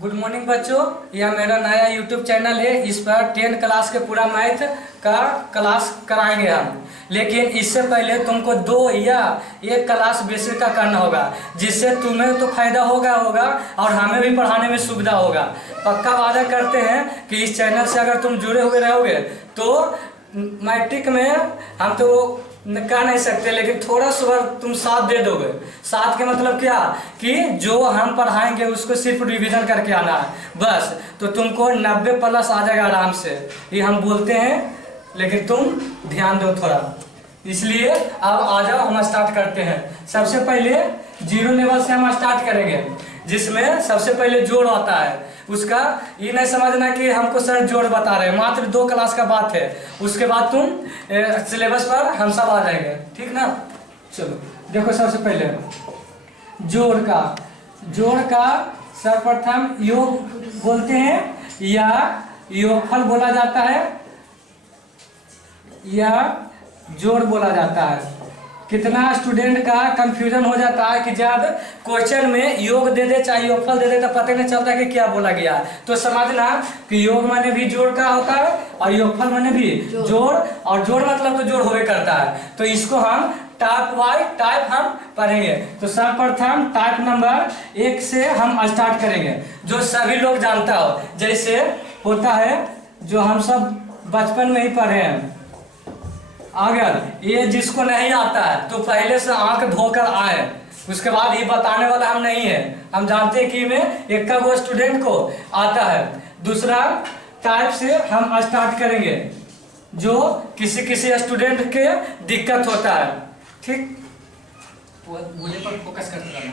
Good morning बच्चों, यह मेरा नया यूट्यूब चैनल है। इस पर 10 क्लास के पूरा मैथ का क्लास कराएंगे हम। लेकिन इससे पहले तुमको 2 या 1 क्लास बेसिक का करना होगा, जिससे तुम्हें तो फायदा होगा और हमें भी पढ़ाने में सुविधा होगा। पक्का वादा करते हैं कि इस चैनल से अगर तुम जुड़े हुए रहोगे तो मैट्रिक में हम तो कह नहीं सकते, लेकिन थोड़ा सुबह तुम साथ दे दोगे। साथ के मतलब क्या कि जो हम पढ़ाएंगे उसको सिर्फ रिवीजन करके आना है बस, तो तुमको 90 प्लस आ जाएगा आराम से। ये हम बोलते हैं, लेकिन तुम ध्यान दो थोड़ा। इसलिए अब आ जाओ, हम स्टार्ट करते हैं। सबसे पहले 0 लेवल से हम स्टार्ट करेंगे, जिसमें सबसे पहले जोड़ आता है। उसका ये नहीं समझना कि हमको सर जोड़ बता रहे हैं, मात्र 2 क्लास का बात है। उसके बाद तुम सिलेबस पर हम सब आ जाएंगे, ठीक ना। चलो देखो, सबसे पहले जोड़ का सर्वप्रथम योग बोलते हैं या योगफल बोला जाता है या जोड़ बोला जाता है। कितना स्टूडेंट का कंफ्यूजन हो जाता है कि जब क्वेश्चन में योग दे दे चाहे योगफल दे दे तो पता नहीं चलता कि क्या बोला गया। तो समझना कि योग माने भी जोड़ का होता है और योगफल माने भी जोड़, और जोड़ मतलब तो जोड़ होवे करता है। तो इसको हम टाइप वाई टाइप हम पढ़ेंगे। तो सर्वप्रथम टाइप नंबर 1 से हम स्टार्ट करेंगे, जो सभी लोग जानता हो। जैसे होता है जो हम सब बचपन में ही पढ़े हैं। अगर ये जिसको नहीं आता है तो पहले से आंख धोकर आए, उसके बाद ये बताने वाला हम नहीं है। हम जानते हैं कि में एक वो स्टूडेंट को आता है। दूसरा टाइप से हम स्टार्ट करेंगे, जो किसी स्टूडेंट के दिक्कत होता है, ठीक। बोले पर फोकस करते रहना।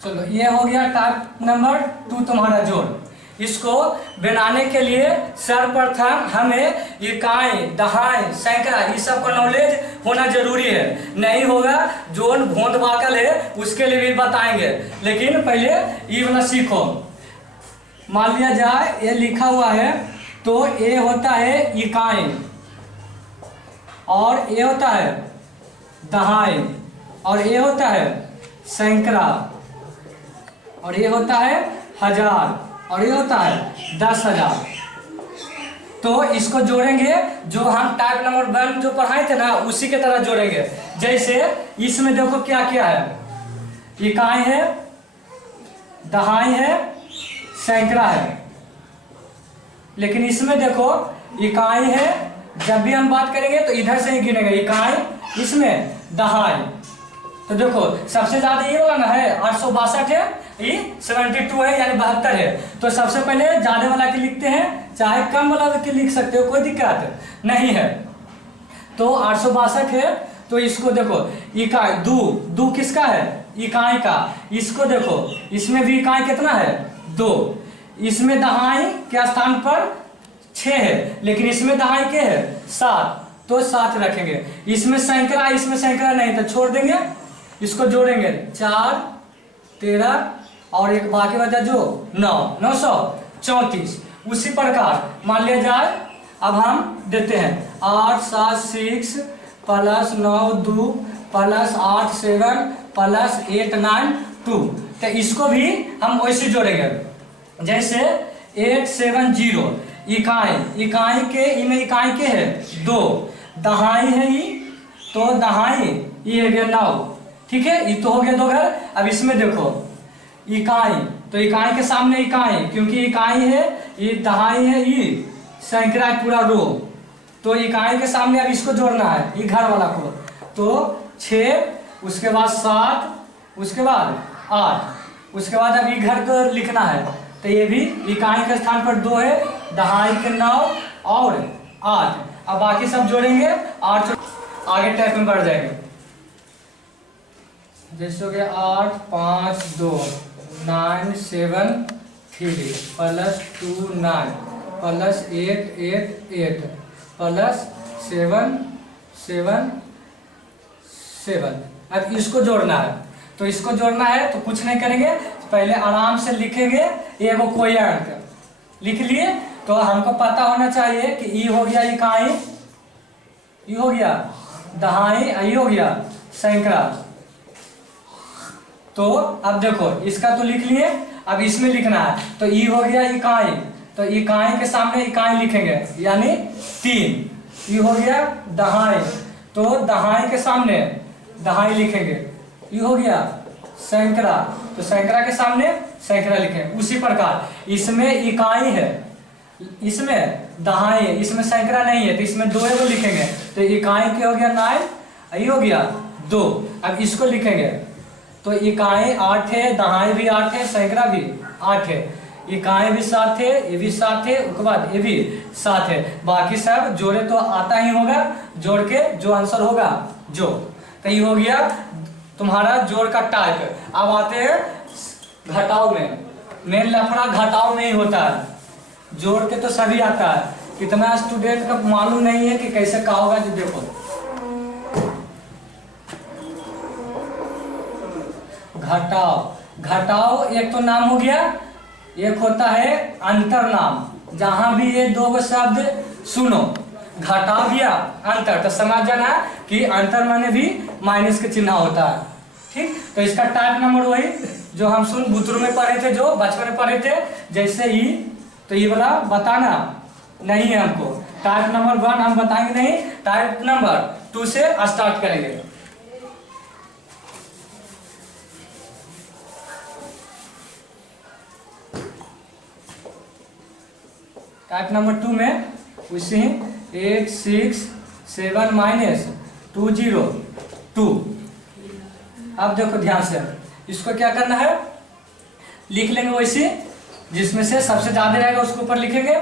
चलो, ये हो गया टाइप नंबर 2 तुम्हारा जोड़। इसको बनाने के लिए सर्वप्रथम हमें इकाई, दहाई, सैकड़ा ये सब का नॉलेज होना जरूरी है। नहीं होगा जोड़ भोंद वाकल है, उसके लिए भी बताएंगे। लेकिन पहले ये वाला सीखो। मान लिया जाए ये लिखा हुआ है, तो ये होता है इकाई, और ये होता है दहाई, और ये होता है सैकड़ा, और ये होता है 1000, और ये होता है 10,000। तो इसको जोड़ेंगे, जो हम टाइप नंबर 1 जो पढ़ाए थे ना, उसी के तरह जोड़ेंगे। जैसे इसमें देखो क्या क्या है, इकाई है, दहाई है, सैकड़ा है। लेकिन इसमें देखो इकाई है, जब भी हम बात करेंगे तो इधर से ही गिनेंगे इकाई, इसमें दहाई। तो देखो सबसे ज्यादा ये वाला ना है 862 है, ये 72 है, यानी 72 है। तो सबसे पहले ज्यादा वाला के लिखते हैं, चाहे कम वाला के लिख सकते हो, कोई दिक्कत नहीं है। तो 862 है। तो इसको देखो इकाई दो किसका है, इकाई का। इसको देखो, इसमें भी इकाई कितना है 2। इसमें दहाई के स्थान पर 6 है, लेकिन इसमें दहाई के है 7, तो 7 रखेंगे। इसमें सैकड़ा नहीं, तो छोड़ देंगे। इसको जोड़ेंगे 4, 13 और एक बाकी बचा जो 934। उसी प्रकार मान लिया जाए, अब हम देते हैं 8 7 6 प्लस 9 2 प्लस 8 7 प्लस 8 9 2। तो इसको भी हम वैसे जोड़ेंगे, जैसे 870 इकाई के है 2, दहाई है ये, तो दहाई ये है 9, ठीक है। ये तो हो गया 2 घर। अब इसमें देखो इकाई, तो इकाई के सामने इकाई, क्योंकि इकाई है, ये दहाई है, ये सैकड़ा पूरा रो। तो इकाई के सामने अब इसको जोड़ना है, ये घर वाला को। तो 6, उसके बाद 7, उसके बाद 8, उसके बाद अब ये घर को लिखना है। तो ये भी इकाई के स्थान पर 2 है, दहाई के 9 और 8। अब बाकी सब जोड़ेंगे, 8 आगे टाइप में बढ़ जाएंगे। जैसे हो गया 8 5 2 9 7 3 प्लस 2 9 प्लस 8 8 8 प्लस 7 7 7। अब इसको जोड़ना है, तो इसको जोड़ना है तो कुछ नहीं करेंगे, पहले आराम से लिखेंगे एगो कोई अंक, लिख लिए। तो हमको पता होना चाहिए कि ई हो गया इकाई, ई हो गया दहाई, ई हो गया सैकड़ा। तो अब देखो इसका तो लिख लिए, अब इसमें लिखना है। तो ई हो गया इकाई, तो इकाई के सामने इकाई लिखेंगे यानी 3। ई हो गया दहाई, तो दहाई के सामने दहाई लिखेंगे। ई हो गया सैकड़ा, तो सैकड़ा के सामने सैकड़ा लिखेंगे। उसी प्रकार इसमें इकाई है, इसमें दहाई है, इसमें सैकड़ा नहीं है, तो इसमें 2 को लिखेंगे। तो इकाई क्या हो गया 9, ये हो गया 2। अब इसको लिखेंगे तो इकाई 8 है, दहाई भी 8 है, सैकड़ा भी 8 है, इकाई भी 7 है, ये भी 7 है, उसके बाद ये भी 7 है। बाकी सब जोड़े तो आता ही होगा, जोड़ के जो आंसर होगा जो। तो ये हो गया तुम्हारा जोड़ का टाइप। अब आते हैं घटाव में। मेन लफड़ा घटाव में ही होता है, जोड़ के तो सभी आता है। कितना स्टूडेंट का मालूम नहीं है कि कैसे का होगा। जो देखो घटाव, घटाव एक तो नाम हो गया, एक होता है अंतर नाम। जहां भी ये 2 शब्द सुनो, घटाव या अंतर, तो समझ जाना कि अंतर माने भी माइनस के चिन्ह होता है। ठीक, तो इसका टाइप नंबर वही जो हम सुन बुतरू में पढ़े थे, जो बचपन में पढ़े थे, जैसे ही। तो ये वाला बताना नहीं है हमको। टाइप नंबर 1 हम बताएंगे नहीं, टाइप नंबर 2 से स्टार्ट करेंगे। टाइप नंबर 2 में उसी 8 6 7 माइनस 2 0 2। अब देखो ध्यान से, इसको क्या करना है, लिख लेंगे वैसे, जिसमें से सबसे ज्यादा रहेगा उसके ऊपर लिखेंगे।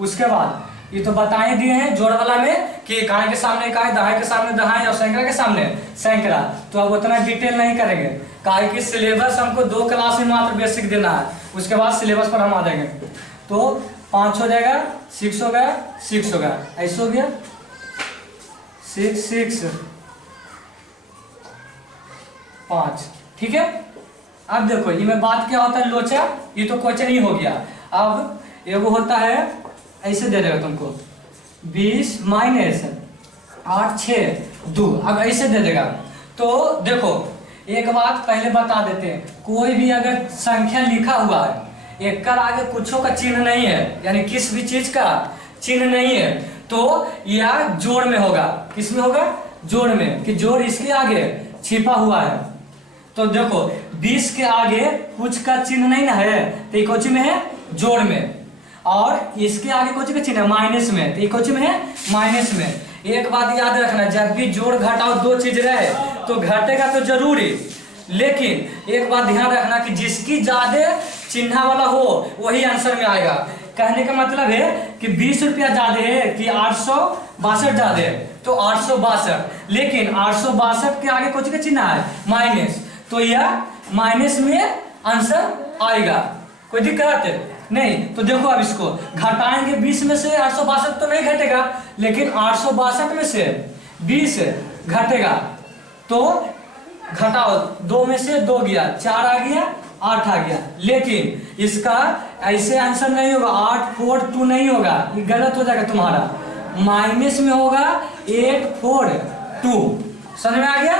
उसके बाद ये तो बताए दिए हैं जोड़ वाला में कि इकाई के सामने इकाई, दहाई के सामने दहाई और सैकड़ा के सामने सैकड़ा। तो अब उतना डिटेल नहीं करेंगे, काहे कि सिलेबस हमको 2 क्लास में मात्र बेसिक देना है, उसके बाद सिलेबस पर हम आ जाएंगे। तो 5 हो जाएगा, 6 हो गया, 6 हो गया, ऐसे हो गया 6 6 5। ठीक है। अब देखो ये में बात क्या होता है, लोचा, ये तो क्वेश्चन ही हो गया। अब एगो होता है ऐसे दे देगा तुमको 20 माइनस 8 6 2। अब ऐसे दे देगा। तो देखो एक बात पहले बता देते हैं, कोई भी अगर संख्या लिखा हुआ है, एक कर आगे कुछ का चिन्ह नहीं है, यानी किस भी चीज का चिन्ह नहीं है, तो यह जोड़ में होगा। किस में होगा, जोड़ में, कि जोड़ इसके आगे छिपा हुआ है। तो देखो 20 के आगे कुछ का चिन्ह नहीं ना है, तो ये कोची में है, जोड़ में। और इसके आगे कोची का चिन्ह है, माइनस में, तो ये कोची में है, माइनस में। एक बात याद रखना, जब भी जोड़ घटाओ 2 चीज रहे तो घटेगा तो जरूरी, लेकिन एक बात ध्यान रखना कि जिसकी ज्यादा चिन्ह वाला हो वही आंसर में आएगा। कहने का मतलब है कि 20 रुपया ज्यादा है कि 862 ज्यादा है, तो 862, लेकिन 862 के आगे कुछ का चिन्ह है, माइनस, तो यह माइनस में आंसर आएगा। कोई दिक्कत नहीं। तो देखो अब इसको घटाएंगे, 20 में से 862 तो नहीं घटेगा, लेकिन 862 में से 20 घटेगा। तो घटाओ, 2 में से 2 गया, 4 आ गया, 8 आ गया, लेकिन इसका ऐसे आंसर नहीं होगा, 8 4 2 नहीं होगा, ये गलत हो जाएगा तुम्हारा, माइनस में होगा 8 4 2। समझ में आ गया।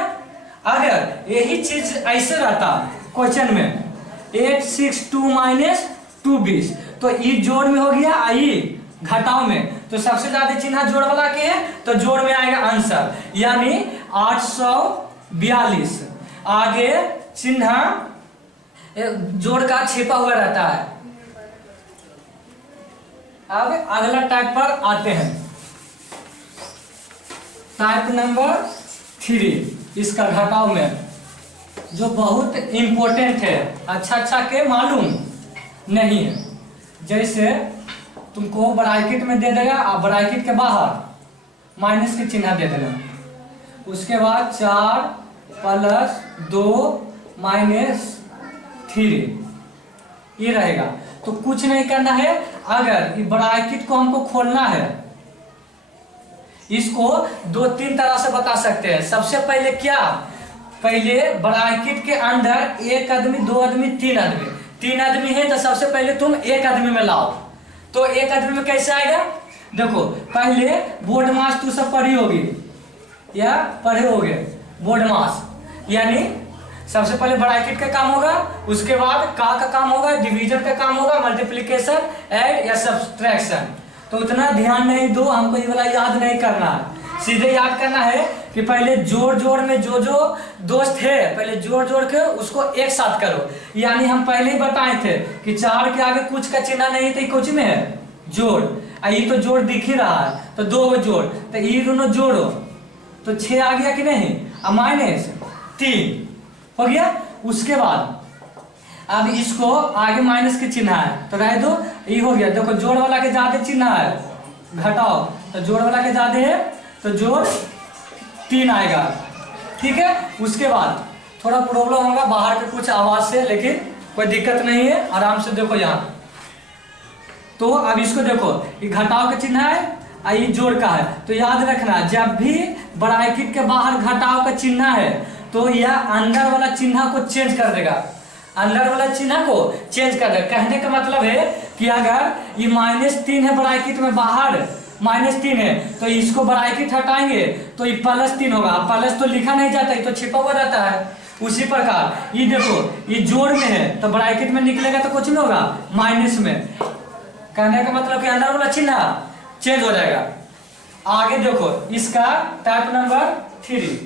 अगर यही चीज ऐसे रहता क्वेश्चन में 8 6 2 माइनस 2 20, तो ये जोड़ में हो गया, आई घटाव में, तो सबसे ज्यादा चिन्ह जोड़ वाला के है, तो जोड़ में आएगा आंसर, यानी 842। आगे चिन्ह जोड़ का छिपा हुआ रहता है। अब अगला टाइप पर आते हैं, टाइप नंबर 3, इसका घटाव में, जो बहुत इंपॉर्टेंट है, अच्छा के मालूम नहीं है। जैसे तुमको ब्रैकेट में दे देगा, आप ब्रैकेट के बाहर माइनस के चिन्ह दे देगा, उसके बाद 4 प्लस 2 माइनस 3 ये रहेगा। तो कुछ नहीं करना है, अगर ये ब्रैकेट को हमको खोलना है, इसको 2-3 तरह से बता सकते हैं। सबसे पहले क्या, पहले ब्रैकेट के अंदर 1 आदमी 2 आदमी 3 आदमी, 3 आदमी है तो सबसे पहले तुम 1 आदमी में लाओ, तो 1 अधिक में कैसे आएगा? देखो पहले बोर्ड मास तू सब पढ़ी होगी या पढ़े होगे। बोर्ड मास यानी सबसे पहले ब्रैकेट का काम होगा, उसके बाद का काम होगा, डिवीजन का काम होगा, मल्टीप्लिकेशन, ऐड या सब्सट्रैक्शन। तो उतना ध्यान नहीं दो, हमको ये वाला याद नहीं करना है, सीधे याद करना है कि पहले जोड़ जोड़ में जो जो दोस्त है पहले जोड़ जोड़ के उसको एक साथ करो। यानी हम पहले ही बताए थे कि 4 के आगे कुछ का चिन्ह नहीं तो कुछ में है जोड़, ये तो जोड़ दिख ही रहा है, तो 2 जोड़, तो ये दोनों जोड़ो तो 6 आ गया कि नहीं, अब -3 हो गया। उसके बाद अब इसको आगे माइनस के चिन्ह है तो रह दो, ये हो गया। देखो जोड़ वाला के ज्यादा चिन्ह है, घटाओ तो जोड़ वाला के ज्यादा है तो जोड़ 3 आएगा, ठीक है। उसके बाद थोड़ा प्रॉब्लम होगा बाहर के कुछ आवाज से, लेकिन कोई दिक्कत नहीं है, आराम से देखो यहाँ। तो अब इसको देखो, ये घटाव का चिन्ह है, ये जोड़ का है, तो याद रखना जब भी ब्रैकेट के बाहर घटाव का चिन्ह है तो यह अंदर वाला चिन्ह को चेंज कर देगा, अंदर वाला चिन्ह को चेंज कर देगा। कहने का मतलब है कि अगर ये -3 है ब्रैकेट में बाहर -3 है तो इसको ब्रैकेट हटाएंगे तो ये +3 होगा। प्लस तो लिखा नहीं जाता, ये तो छिपा हुआ रहता है। उसी प्रकार ये देखो ये जोड़ में है तो ब्रैकेट में निकलेगा तो कुछ नहीं होगा, माइनस में। कहने का मतलब कि अंदर वाला चिन्ह चेंज हो जाएगा। आगे देखो इसका टाइप नंबर 3,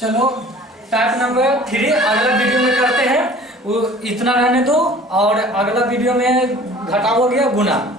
चलो टाइप नंबर 3 अगला वीडियो में करते हैं, वो इतना रहने दो। और अगला वीडियो में घटाव हो गया गुना।